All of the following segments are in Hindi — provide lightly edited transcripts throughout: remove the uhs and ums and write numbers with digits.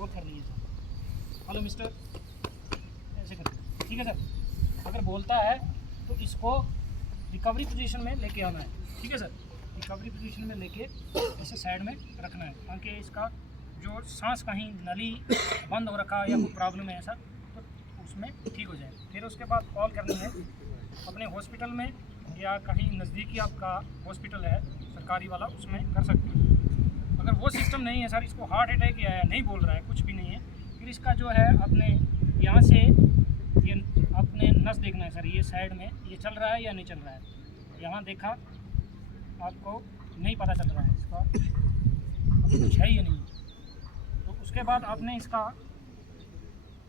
और करनी है सर। हेलो मिस्टर, ऐसे करते, ठीक है सर। अगर बोलता है तो इसको रिकवरी पोजीशन में लेके आना है, ठीक है सर। रिकवरी पोजीशन में लेके ऐसे साइड में रखना है ताकि इसका जो सांस कहीं नली बंद हो रखा या कोई प्रॉब्लम है ऐसा तो उसमें ठीक हो जाए। फिर उसके बाद कॉल करनी है अपने हॉस्पिटल में या कहीं नज़दीकी आपका हॉस्पिटल है सरकारी वाला, उसमें कर सकते हैं। अगर वो सिस्टम नहीं है सर, इसको हार्ट अटैक या है, नहीं बोल रहा है, कुछ भी नहीं है, फिर इसका जो है अपने यहाँ से ये अपने नस देखना है सर, ये साइड में ये चल रहा है या नहीं चल रहा है। यहाँ देखा आपको नहीं पता चल रहा है इसका कुछ है या नहीं, तो उसके बाद आपने इसका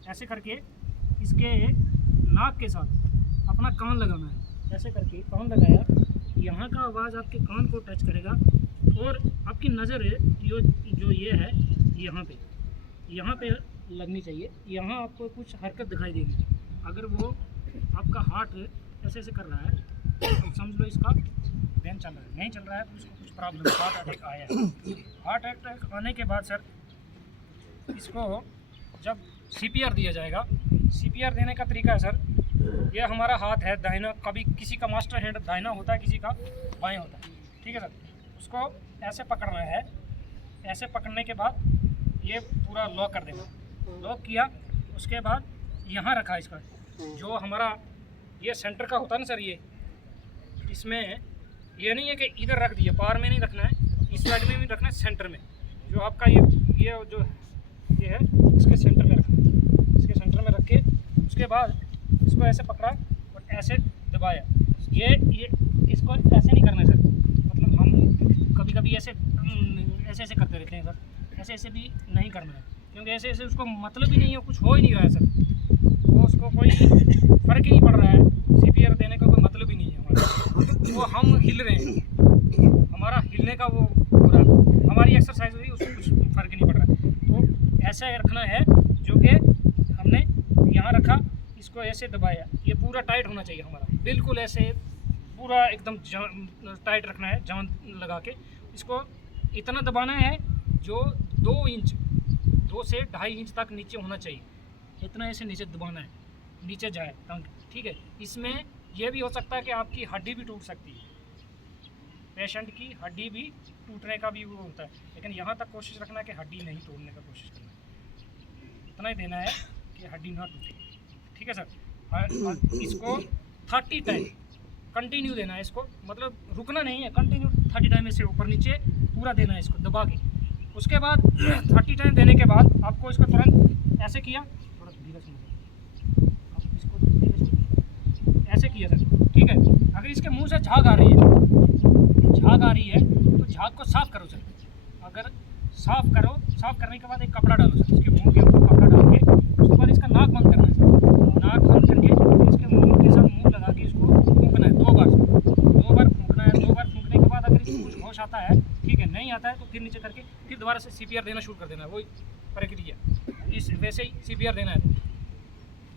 ऐसे करके इसके नाक के साथ अपना कान लगाना है। ऐसे करके कान लगाया, यहाँ का आवाज़ आपके कान को टच करेगा और आपकी नज़र जो ये है यहाँ पे लगनी चाहिए। यहाँ आपको कुछ हरकत दिखाई देगी। अगर वो आपका हार्ट ऐसे ऐसे कर रहा है तो समझ लो इसका वेन चल रहा है, नहीं चल रहा है तो उसको कुछ प्रॉब्लम, हार्ट अटैक आया है। हार्ट अटैक आने के बाद सर इसको जब CPR दिया जाएगा, CPR देने का तरीका है सर, ये हमारा हाथ है दाहिना, कभी किसी का मास्टर हैंड दाहिना होता है, किसी का बाएं होता है, ठीक है सर। उसको ऐसे पकड़ना है, ऐसे पकड़ने के बाद ये पूरा लॉक कर देना। लॉक किया उसके बाद यहाँ रखा इसका, जो हमारा ये सेंटर का होता है ना सर, ये इसमें ये नहीं है कि इधर रख दिया, पार में नहीं रखना है, इस साइड में भी रखना है, सेंटर में जो आपका ये है इसके सेंटर में रखना है। इसके सेंटर में रख के उसके बाद इसको ऐसे पकड़ा और ऐसे दबाया। ये इसको ऐसे नहीं करना है सर, मतलब हम कभी कभी ऐसे ऐसे करते रहते हैं सर, ऐसे भी नहीं करना है, क्योंकि ऐसे उसको मतलब ही नहीं है, कुछ हो ही नहीं रहा है सर, वो उसको कोई फ़र्क ही नहीं पड़ रहा है। CPR देने का कोई मतलब ही नहीं है हमारा, वो हम हिल रहे हैं, हमारा हिलने का वो पूरा हमारी एक्सरसाइज हुई, उसको कुछ फ़र्क नहीं पड़ रहा है। तो ऐसा रखना है, जो कि हमने यहाँ रखा, इसको ऐसे दबाया, ये पूरा टाइट होना चाहिए हमारा, बिल्कुल ऐसे पूरा एकदम टाइट रखना है, जान लगा के इसको इतना दबाना है जो 2 से 2.5 इंच तक नीचे होना चाहिए, इतना ऐसे नीचे दबाना है, नीचे जाए टंग, ठीक है। इसमें यह भी हो सकता है कि आपकी हड्डी भी टूट सकती है, पेशेंट की हड्डी भी टूटने का भी वो होता है, लेकिन यहाँ तक कोशिश रखना है कि हड्डी नहीं तोड़ने का कोशिश करना है, इतना ही देना है कि हड्डी ना टूटे, ठीक है सर। इसको 30 टाइम कंटिन्यू देना है, इसको मतलब रुकना नहीं है, कंटिन्यू 30 टाइम ऐसे ऊपर नीचे पूरा देना है इसको दबा के। उसके बाद 30 टाइम देने के बाद आपको इसको तुरंत ऐसे किया, थोड़ा धीरे से आप इसको धीरे से ऐसे किया सर, ठीक है। अगर इसके मुंह से झाग आ रही है तो झाग को साफ़ करो सर। अगर साफ़ करने के बाद एक कपड़ा डालो सर, इसके मुंह के ऊपर कपड़ा डाल के उसके बाद इसका नाक बंद करना है सर। नाक बंद करके इसके मुंह के साथ मुंह लगा के इसको फूंकना है 2 बार फूंकना है। 2 बार फूंकने के बाद अगर इसको कुछ होश आता है, ठीक है, नहीं आता है तो फिर नीचे करके फिर दोबारा से CPR देना शुरू कर देना है, वही प्रक्रिया, इस वैसे ही CPR देना है।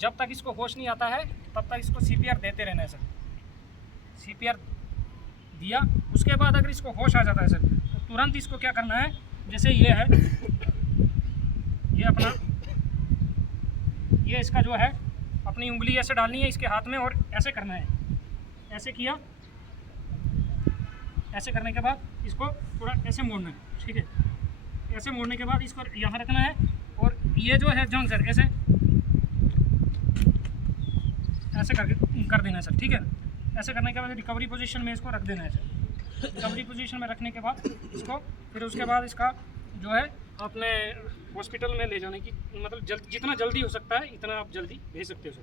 जब तक इसको होश नहीं आता है तब तक इसको CPR देते रहना है सर। CPR दिया उसके बाद अगर इसको होश आ जाता है सर तो तुरंत इसको क्या करना है, जैसे ये है, ये अपना ये इसका जो है अपनी उंगली ऐसे डालनी है इसके हाथ में और ऐसे करना है, ऐसे किया, ऐसे करने के बाद इसको थोड़ा ऐसे मोड़ना है, ठीक है। ऐसे मोड़ने के बाद इसको यहाँ रखना है और ये जो है जंग सर ऐसे करके कर देना है सर, ठीक है। ऐसे करने के बाद रिकवरी पोजीशन में इसको रख देना है सर। रिकवरी पोजीशन में रखने के बाद इसको फिर उसके बाद इसका जो है अपने हॉस्पिटल में ले जाने की, मतलब जितना जल्दी हो सकता है इतना आप जल्दी भेज सकते हो सर।